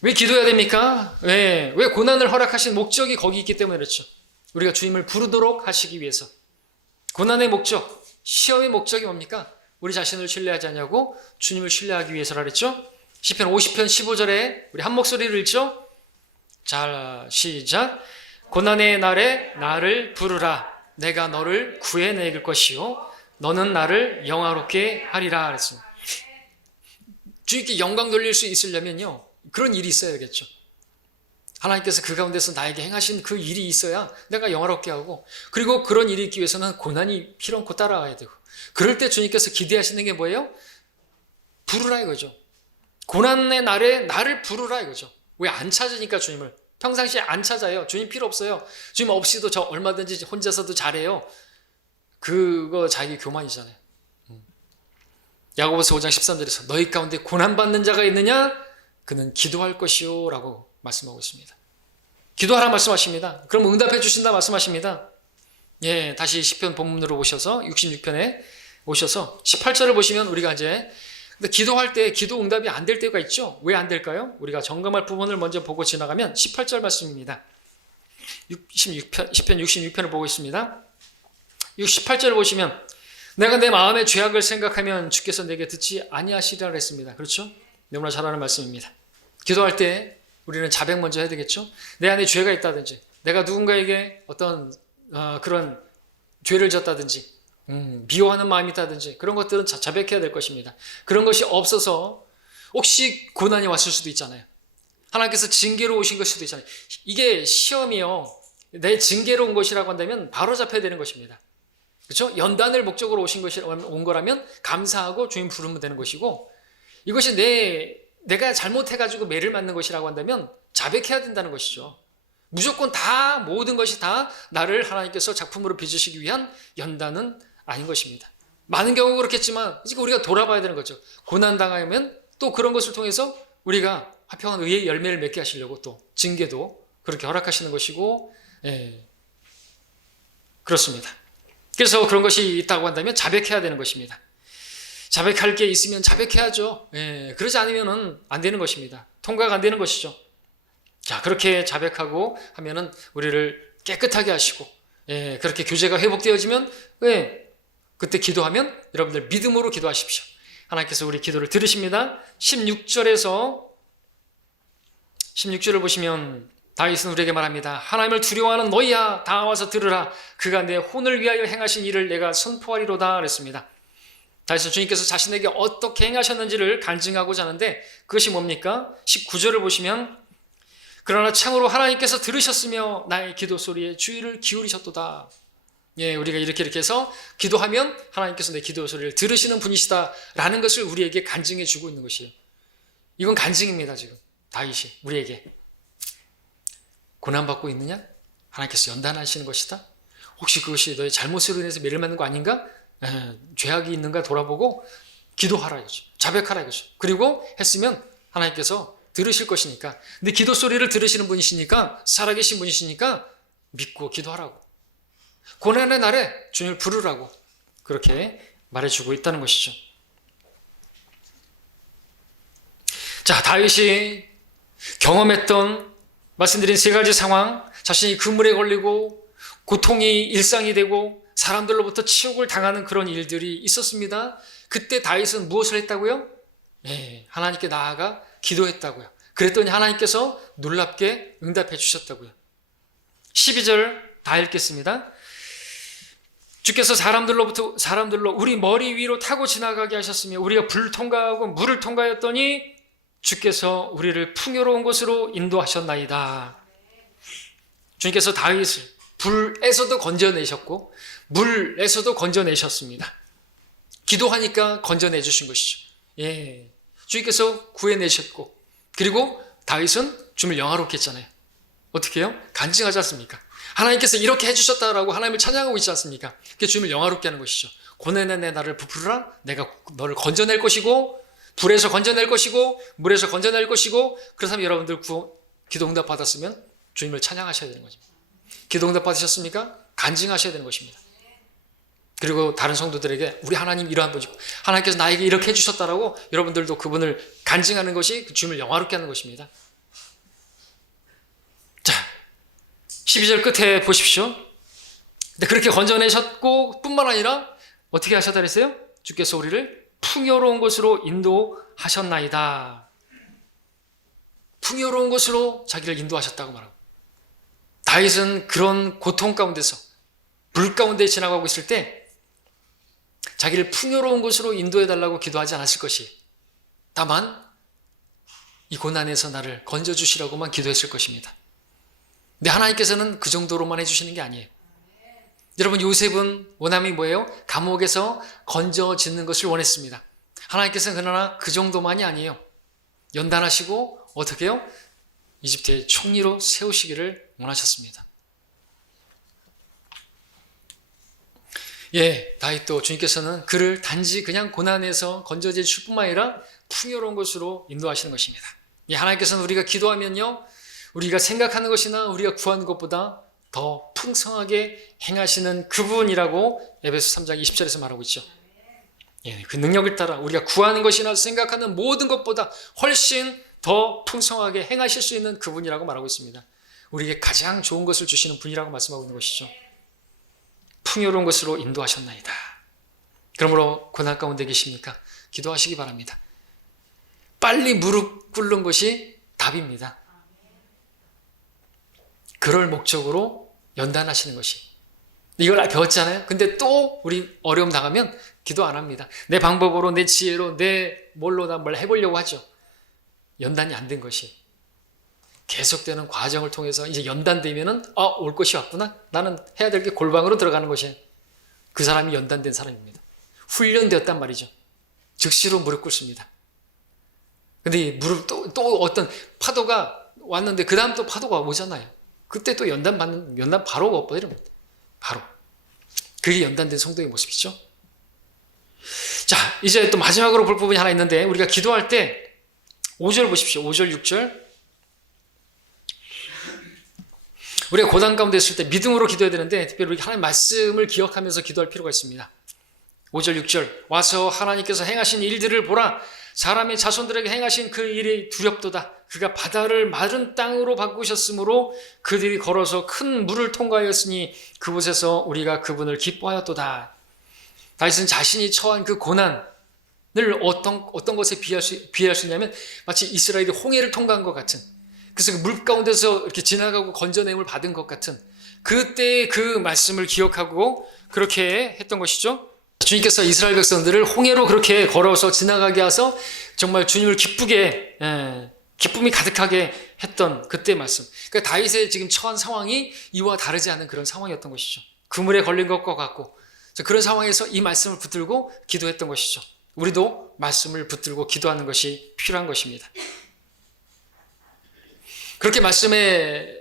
왜 기도해야 됩니까? 왜 고난을 허락하신 목적이 거기 있기 때문에 그렇죠. 우리가 주님을 부르도록 하시기 위해서. 고난의 목적, 시험의 목적이 뭡니까? 우리 자신을 신뢰하지 않냐고 주님을 신뢰하기 위해서라 그랬죠. 시편 50편 15절에 우리 한 목소리를 읽죠. 자, 시작. 고난의 날에 나를 부르라. 내가 너를 구해낼 것이요 너는 나를 영화롭게 하리라 그랬습니다. 주님께 영광 돌릴 수 있으려면요, 그런 일이 있어야 되겠죠. 하나님께서 그 가운데서 나에게 행하신 그 일이 있어야 내가 영화롭게 하고, 그리고 그런 일이 있기 위해서는 고난이 필요않고 따라와야 되고, 그럴 때 주님께서 기대하시는 게 뭐예요? 부르라 이거죠. 고난의 날에 나를 부르라 이거죠. 왜 안 찾으니까 주님을. 평상시에 안 찾아요. 주님 필요 없어요. 주님 없이도 저 얼마든지 혼자서도 잘해요. 그거 자기 교만이잖아요. 야고보서 5장 13절에서 너희 가운데 고난받는 자가 있느냐? 그는 기도할 것이요 라고 말씀하고 있습니다. 기도하라 말씀하십니다. 그럼 응답해 주신다 말씀하십니다. 예, 다시 시편 본문으로 오셔서 66편에 오셔서 18절을 보시면 우리가 이제 기도할 때 기도 응답이 안 될 때가 있죠. 왜 안 될까요? 우리가 점검할 부분을 먼저 보고 지나가면 18절 말씀입니다. 시편 66편을 보고 있습니다. 68절을 보시면 내가 내 마음의 죄악을 생각하면 주께서 내게 듣지 아니하시리라 했습니다. 그렇죠? 너무나 잘 아는 말씀입니다. 기도할 때 우리는 자백 먼저 해야 되겠죠? 내 안에 죄가 있다든지, 내가 누군가에게 어떤 그런 죄를 졌다든지, 미워하는 마음이 있다든지, 그런 것들은 자백해야 될 것입니다. 그런 것이 없어서 혹시 고난이 왔을 수도 있잖아요. 하나님께서 징계로 오신 것일 수도 있잖아요. 이게 시험이요, 내 징계로 온 것이라고 한다면 바로 잡혀야 되는 것입니다. 그렇죠? 연단을 목적으로 온 거라면 감사하고 주님 부르면 되는 것이고, 이것이 내가 잘못해가지고 매를 맞는 것이라고 한다면 자백해야 된다는 것이죠. 무조건 다 모든 것이 다 나를 하나님께서 작품으로 빚으시기 위한 연단은 아닌 것입니다. 많은 경우가 그렇겠지만 우리가 돌아봐야 되는 거죠. 고난당하면 또 그런 것을 통해서 우리가 화평한 의의 열매를 맺게 하시려고 또 징계도 그렇게 허락하시는 것이고, 그렇습니다. 그래서 그런 것이 있다고 한다면 자백해야 되는 것입니다. 자백할 게 있으면 자백해야죠. 그러지 않으면 안 되는 것입니다. 통과가 안 되는 것이죠. 자, 그렇게 자백하고 하면은 우리를 깨끗하게 하시고, 그렇게 교제가 회복되어지면, 그때 기도하면 여러분들 믿음으로 기도하십시오. 하나님께서 우리 기도를 들으십니다. 16절을 보시면 다윗은 우리에게 말합니다. 하나님을 두려워하는 너희야, 다 와서 들으라. 그가 내 혼을 위하여 행하신 일을 내가 선포하리로다 그랬습니다. 다윗은 주님께서 자신에게 어떻게 행하셨는지를 간증하고자 하는데, 그것이 뭡니까? 19절을 보시면 그러나 참으로 하나님께서 들으셨으며 나의 기도 소리에 주의를 기울이셨도다. 우리가 이렇게 해서 기도하면 하나님께서 내 기도 소리를 들으시는 분이시다라는 것을 우리에게 간증해 주고 있는 것이에요. 이건 간증입니다. 지금 다윗이 우리에게. 고난받고 있느냐? 하나님께서 연단하시는 것이다. 혹시 그것이 너의 잘못으로 인해서 매를 맞는 거 아닌가? 죄악이 있는가 돌아보고 기도하라 이거죠. 자백하라 이거죠. 그리고 했으면 하나님께서 들으실 것이니까. 근데 기도 소리를 들으시는 분이시니까, 살아계신 분이시니까 믿고 기도하라고, 고난의 날에 주님을 부르라고 그렇게 말해주고 있다는 것이죠. 자, 다윗이 경험했던 말씀드린 세 가지 상황, 자신이 그물에 걸리고 고통이 일상이 되고 사람들로부터 치욕을 당하는 그런 일들이 있었습니다. 그때 다윗은 무엇을 했다고요? 하나님께 나아가 기도했다고요. 그랬더니 하나님께서 놀랍게 응답해 주셨다고요. 12절 다 읽겠습니다. 주께서 사람들로 우리 머리 위로 타고 지나가게 하셨으며 우리가 불을 통과하고 물을 통과하였더니 주께서 우리를 풍요로운 곳으로 인도하셨나이다. 주님께서 다윗을 불에서도 건져내셨고 물에서도 건져내셨습니다. 기도하니까 건져내 주신 것이죠. 예, 주님께서 구해내셨고, 그리고 다윗은 주님을 영화롭게 했잖아요. 어떻게 해요? 간증하지 않습니까? 하나님께서 이렇게 해주셨다라고 하나님을 찬양하고 있지 않습니까? 그게 주님을 영화롭게 하는 것이죠. 고난에 내 나를 부풀으라. 내가 너를 건져낼 것이고, 불에서 건져낼 것이고, 물에서 건져낼 것이고. 그렇다면 여러분들 기도 응답 받았으면 주님을 찬양하셔야 되는 거죠. 기도 응답 받으셨습니까? 간증하셔야 되는 것입니다. 그리고 다른 성도들에게 우리 하나님 이러한 분이고, 하나님께서 나에게 이렇게 해주셨다라고 여러분들도 그분을 간증하는 것이 그 주님을 영화롭게 하는 것입니다. 자, 12절 끝에 보십시오. 근데 그렇게 건져내셨고 뿐만 아니라 어떻게 하셨다 그랬어요? 주께서 우리를 풍요로운 곳으로 인도하셨나이다. 풍요로운 곳으로 자기를 인도하셨다고 말하고, 다윗은 그런 고통 가운데서 불 가운데 지나가고 있을 때 자기를 풍요로운 곳으로 인도해달라고 기도하지 않았을 것이, 다만 이 고난에서 나를 건져주시라고만 기도했을 것입니다. 근데 하나님께서는 그 정도로만 해주시는 게 아니에요. 여러분, 요셉은 원함이 뭐예요? 감옥에서 건져지는 것을 원했습니다. 하나님께서는 그러나 그 정도만이 아니에요. 연단하시고 어떻게 해요? 이집트의 총리로 세우시기를 원하셨습니다. 예, 다윗도 주님께서는 그를 단지 그냥 고난에서 건져질 뿐만 아니라 풍요로운 곳으로 인도하시는 것입니다. 예, 하나님께서는 우리가 기도하면요, 우리가 생각하는 것이나 우리가 구하는 것보다 더 풍성하게 행하시는 그분이라고 에베소 3장 20절에서 말하고 있죠. 예, 그 능력을 따라 우리가 구하는 것이나 생각하는 모든 것보다 훨씬 더 풍성하게 행하실 수 있는 그분이라고 말하고 있습니다. 우리에게 가장 좋은 것을 주시는 분이라고 말씀하고 있는 것이죠. 풍요로운 것으로 인도하셨나이다. 그러므로 고난 가운데 계십니까? 기도하시기 바랍니다. 빨리 무릎 꿇는 것이 답입니다. 그럴 목적으로 연단하시는 것이. 이걸 배웠잖아요. 근데 또 우리 어려움 당하면 기도 안 합니다. 내 방법으로, 내 지혜로, 내 뭘로 나 뭘 해보려고 하죠. 연단이 안 된 것이. 계속되는 과정을 통해서 이제 연단되면은 올 것이 왔구나. 나는 해야 될 게 골방으로 들어가는 것이에요. 그 사람이 연단된 사람입니다. 훈련되었단 말이죠. 즉시로 무릎 꿇습니다. 근데 이 무릎 또 어떤 파도가 왔는데 그 다음 또 파도가 오잖아요. 그때 또 연단 바로 엎어지는 겁니다. 바로. 그게 연단된 성도의 모습이죠. 자, 이제 또 마지막으로 볼 부분이 하나 있는데, 우리가 기도할 때 5절 보십시오. 5절, 6절. 우리가 고난 가운데 있을 때 믿음으로 기도해야 되는데, 특별히 우리 하나님 말씀을 기억하면서 기도할 필요가 있습니다. 5절, 6절. 와서 하나님께서 행하신 일들을 보라. 사람의 자손들에게 행하신 그 일이 두렵도다. 그가 바다를 마른 땅으로 바꾸셨으므로 그들이 걸어서 큰 물을 통과하였으니 그곳에서 우리가 그분을 기뻐하였도다. 다윗은 자신이 처한 그 고난을 어떤 것에 비할 수 있냐면, 마치 이스라엘이 홍해를 통과한 것 같은, 그래서 그 물 가운데서 이렇게 지나가고 건져냄을 받은 것 같은 그때의 그 말씀을 기억하고 그렇게 했던 것이죠. 주님께서 이스라엘 백성들을 홍해로 그렇게 걸어서 지나가게 해서 정말 주님을 기쁨이 가득하게 했던 그때 말씀. 그러니까 다윗의 지금 처한 상황이 이와 다르지 않은 그런 상황이었던 것이죠. 그물에 걸린 것과 같고, 그런 상황에서 이 말씀을 붙들고 기도했던 것이죠. 우리도 말씀을 붙들고 기도하는 것이 필요한 것입니다. 그렇게 말씀에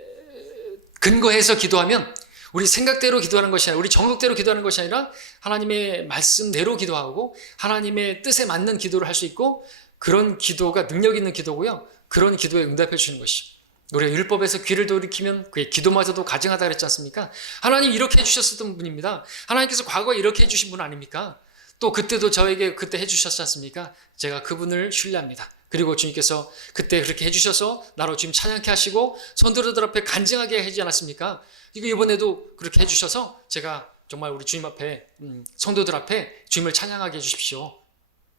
근거해서 기도하면 우리 생각대로 기도하는 것이 아니라, 우리 정욕대로 기도하는 것이 아니라 하나님의 말씀대로 기도하고 하나님의 뜻에 맞는 기도를 할 수 있고, 그런 기도가 능력 있는 기도고요. 그런 기도에 응답해 주시는 것이죠. 우리가 율법에서 귀를 돌이키면 그의 기도마저도 가증하다 그랬지 않습니까? 하나님 이렇게 해주셨던 분입니다. 하나님께서 과거에 이렇게 해주신 분 아닙니까? 또 그때도 저에게 그때 해주셨지 않습니까? 제가 그분을 신뢰합니다. 그리고 주님께서 그때 그렇게 해주셔서 나로 주님 찬양케 하시고 성도들 앞에 간증하게 하지 않았습니까? 이번에도 그렇게 해주셔서 제가 정말 우리 주님 앞에, 성도들 앞에 주님을 찬양하게 해주십시오.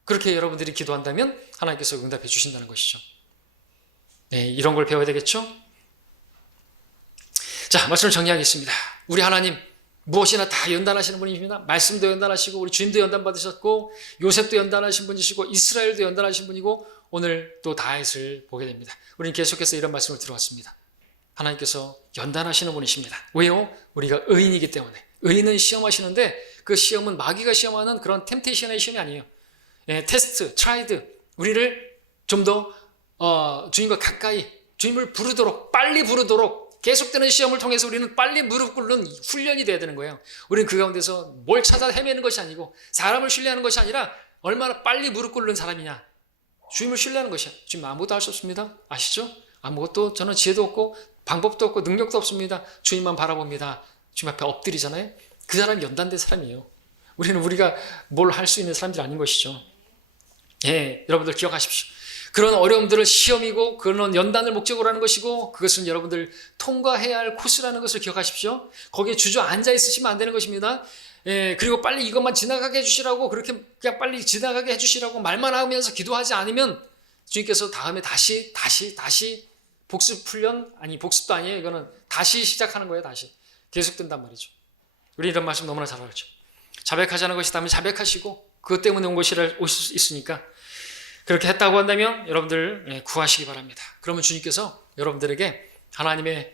그렇게 여러분들이 기도한다면 하나님께서 응답해 주신다는 것이죠. 네, 이런 걸 배워야 되겠죠? 자, 말씀을 정리하겠습니다. 우리 하나님 무엇이나 다 연단하시는 분이십니다. 말씀도 연단하시고 우리 주님도 연단받으셨고 요셉도 연단하신 분이시고 이스라엘도 연단하신 분이고 오늘 또 다윗을 보게 됩니다. 우리는 계속해서 이런 말씀을 들어왔습니다. 하나님께서 연단하시는 분이십니다. 왜요? 우리가 의인이기 때문에. 의인은 시험하시는데 그 시험은 마귀가 시험하는 그런 템테이션의 시험이 아니에요. 예, 테스트, 트라이드, 우리를 좀 더 주님과 가까이, 주님을 부르도록, 빨리 부르도록 계속되는 시험을 통해서 우리는 빨리 무릎 꿇는 훈련이 돼야 되는 거예요. 우리는 그 가운데서 뭘 찾아 헤매는 것이 아니고 사람을 신뢰하는 것이 아니라 얼마나 빨리 무릎 꿇는 사람이냐. 주님을 신뢰하는 것이야. 주님 아무것도 할 수 없습니다. 아시죠? 아무것도 저는 지혜도 없고 방법도 없고 능력도 없습니다. 주님만 바라봅니다. 주님 앞에 엎드리잖아요. 그 사람이 연단된 사람이에요. 우리가 뭘 할 수 있는 사람들이 아닌 것이죠. 예, 여러분들 기억하십시오. 그런 어려움들을 시험이고 그런 연단을 목적으로 하는 것이고 그것은 여러분들 통과해야 할 코스라는 것을 기억하십시오. 거기에 주저앉아 있으시면 안 되는 것입니다. 예, 그리고 빨리 이것만 지나가게 해주시라고 그렇게 그냥 빨리 지나가게 해주시라고 말만 하면서 기도하지 않으면 주님께서 다음에 다시 복습 훈련, 아니 복습도 아니에요. 이거는 다시 시작하는 거예요. 다시 계속된단 말이죠. 우리 이런 말씀 너무나 잘 알죠. 자백하지 않은 것이 다음에 자백하시고 그것 때문에 온 것이라 올 수 있으니까 그렇게 했다고 한다면 여러분들 구하시기 바랍니다. 그러면 주님께서 여러분들에게 하나님의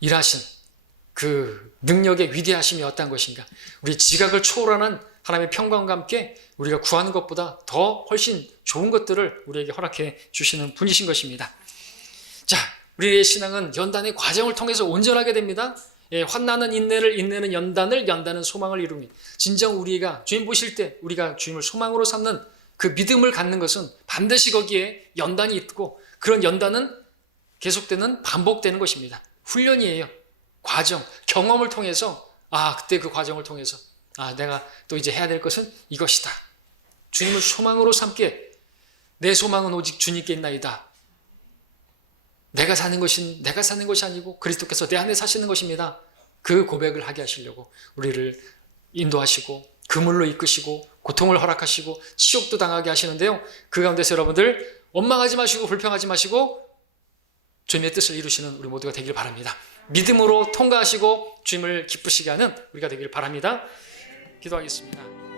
일하신 그 능력의 위대하심이 어떤 것인가, 우리 지각을 초월하는 하나님의 평강과 함께 우리가 구하는 것보다 더 훨씬 좋은 것들을 우리에게 허락해 주시는 분이신 것입니다. 자, 우리의 신앙은 연단의 과정을 통해서 온전하게 됩니다. 환난은 인내를, 인내는 연단을, 연단은 소망을 이룹니다. 진정 우리가 주님 보실 때 우리가 주님을 소망으로 삼는 그 믿음을 갖는 것은 반드시 거기에 연단이 있고 그런 연단은 계속되는 반복되는 것입니다. 훈련이에요. 과정, 경험을 통해서 그때 그 과정을 통해서 내가 또 이제 해야 될 것은 이것이다. 주님을 소망으로 삼게 내 소망은 오직 주님께 있나이다. 내가 사는 것이 아니고 그리스도께서 내 안에 사시는 것입니다. 그 고백을 하게 하시려고 우리를 인도하시고 그물로 이끄시고 고통을 허락하시고 치욕도 당하게 하시는데요. 그 가운데서 여러분들 원망하지 마시고 불평하지 마시고 주님의 뜻을 이루시는 우리 모두가 되길 바랍니다. 믿음으로 통과하시고 주님을 기쁘시게 하는 우리가 되길 바랍니다. 기도하겠습니다.